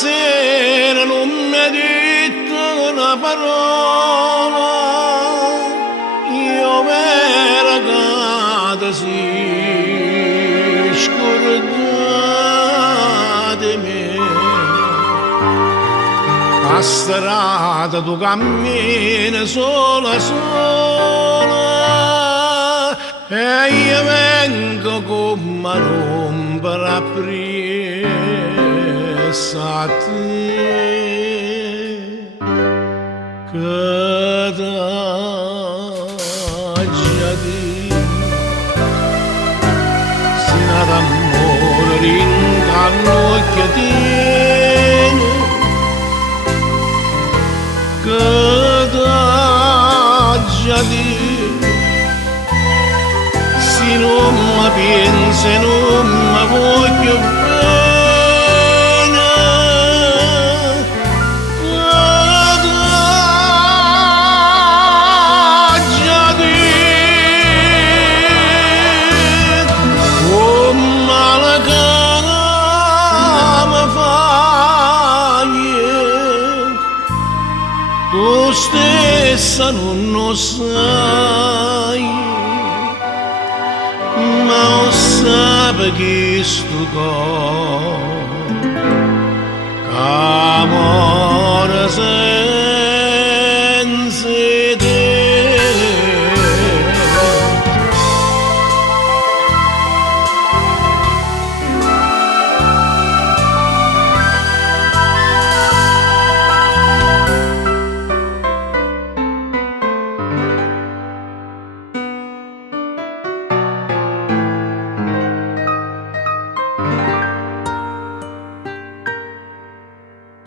sera non mi ha detto una parola, io m'era cata si scordata di me. A strada tu cammini sola sola e io vengo come a rompere a presa a te che t'ha già detto se non d'amore rincanno che tiene che t'ha già detto se non mi pensi non mi voglio bene che t'ha già detto come la cama fai tu stessa non lo sai, ma lo sape che sto cuore amore senza te.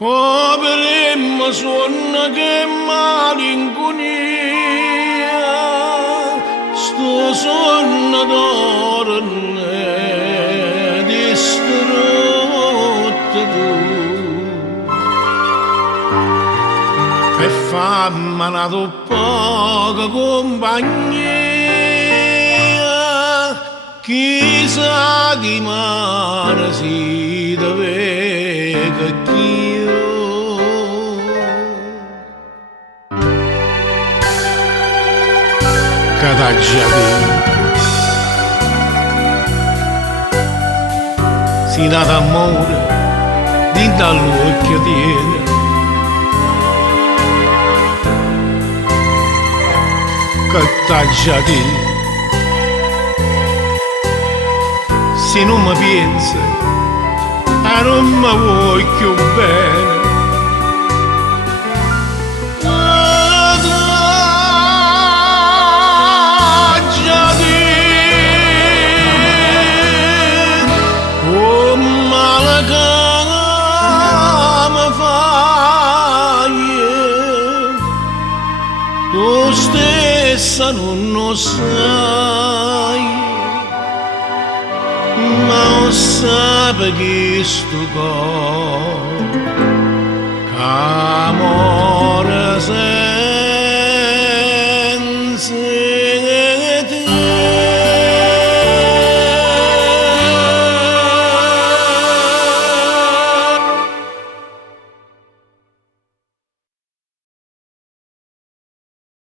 Poveremmo suona che malinconia, sto sonno d'oro ne distrutto tu. E fammi una poca compagnia, chissà di mare si deve che che t'ha già detto si dà d'amore dintre all'occhio tiene che t'ha già detto se non mi pensi e non mi voglio bene. Tu stessa non lo sai, ma lo sape che sto cuore amore senza